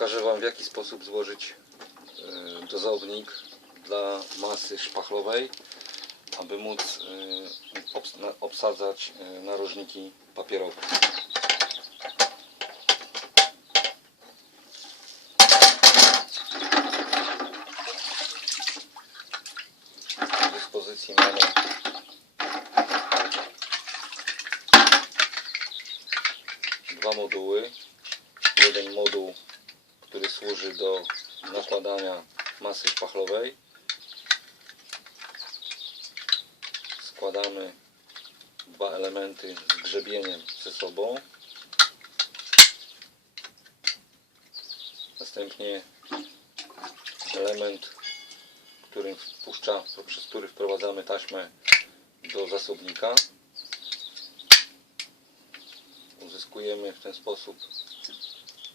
Pokażę Wam w jaki sposób złożyć e, dozownik dla masy szpachlowej, aby móc e, obsadzać e, narożniki papierowe. Dwa moduły. Jeden moduł, który służy do nakładania masy szpachlowej. Składamy dwa elementy z grzebieniem ze sobą. Następnie element, który wpuszcza, przez który wprowadzamy taśmę do zasobnika. Uzyskujemy w ten sposób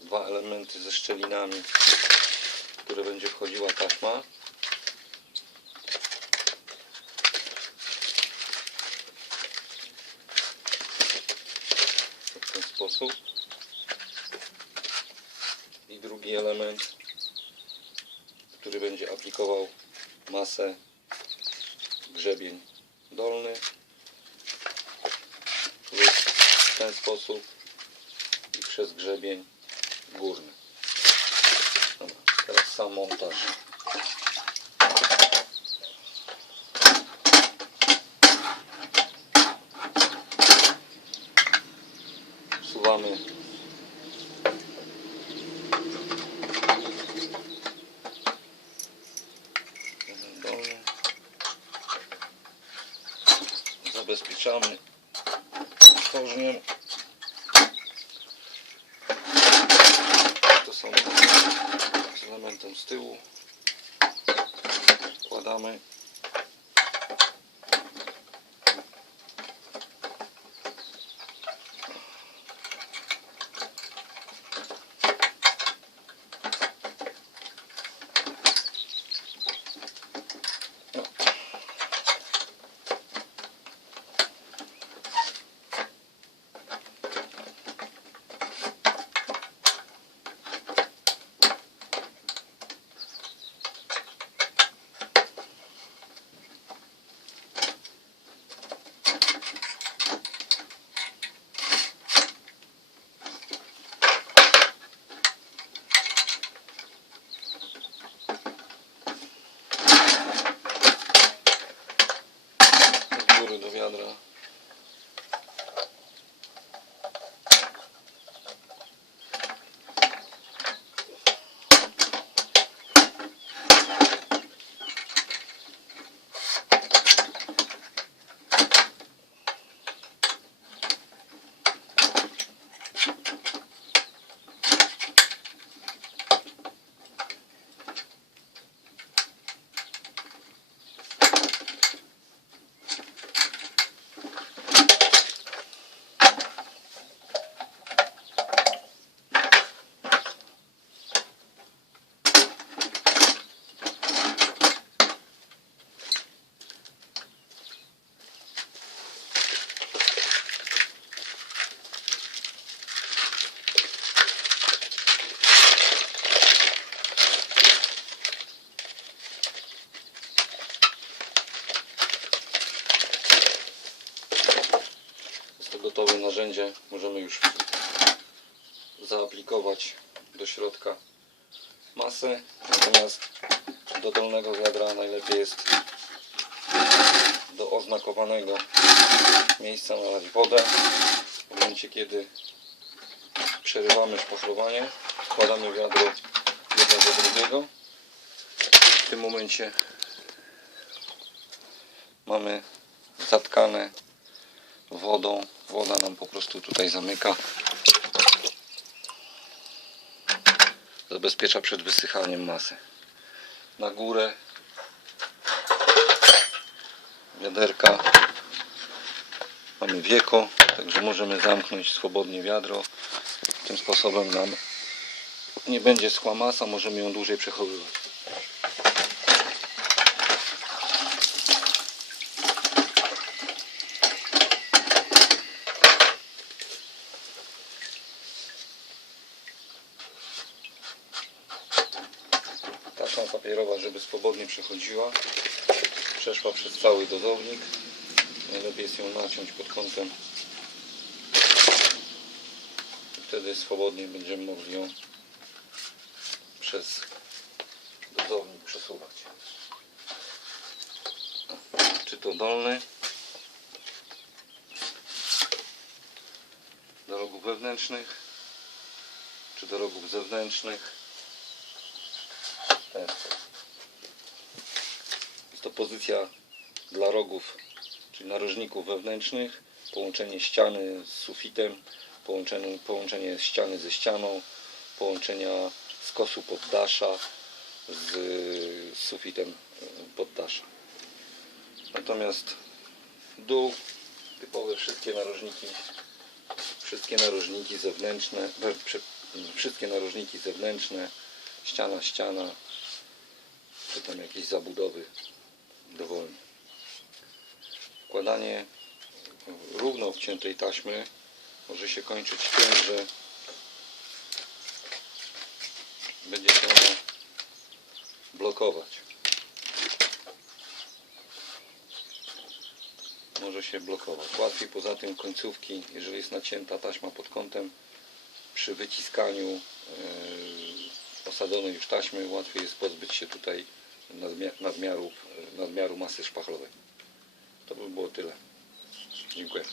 dwa elementy ze szczelinami, w które będzie wchodziła taśma. W ten sposób. I drugi element, który będzie aplikował masę grzebień dolny w ten sposób i przez grzebień górny. Dobra, teraz sam montaż. Dolny. Zabezpieczamy tworzeniem samo z elementem z tyłu. Wkładamy No. od góry do wiadra. Jest to gotowe narzędzie. Możemy już zaaplikować do środka masę. Natomiast do dolnego wiadra najlepiej jest do oznakowanego miejsca nalać wodę. W momencie kiedy przerywamy szpachlowanie, wkładamy wiadro jedno do drugiego. W tym momencie mamy zatkane wodą. Woda nam po prostu tutaj zamyka. Zabezpiecza przed wysychaniem masy. Na górę wiaderka mamy wieko, także możemy zamknąć swobodnie wiadro. Tym sposobem nam nie będzie schła masa, możemy ją dłużej przechowywać. Papierowa, żeby swobodnie przechodziła. Przeszła przez cały dozownik. Najlepiej jest ją naciąć pod kątem. Wtedy swobodnie będziemy mogli ją przez dozownik przesuwać. Czy to dolny do rogów wewnętrznych, czy do rogów zewnętrznych. Jest to pozycja dla rogów, czyli narożników wewnętrznych, połączenie ściany z sufitem, połączenie, połączenie ściany ze ścianą, połączenia skosu poddasza z y, sufitem poddasza. Natomiast dół, typowe wszystkie narożniki, wszystkie narożniki zewnętrzne, wszystkie narożniki zewnętrzne, ściana, ściana, tam jakieś zabudowy dowolnie. Wkładanie równo obciętej taśmy może się kończyć tym, że będzie się blokować. Może się blokować. Łatwiej poza tym końcówki, jeżeli jest nacięta taśma pod kątem, przy wyciskaniu yy, osadzonej już taśmy łatwiej jest pozbyć się tutaj nadmia- nadmiarów, nadmiaru masy szpachlowej. To by było tyle. Dziękuję.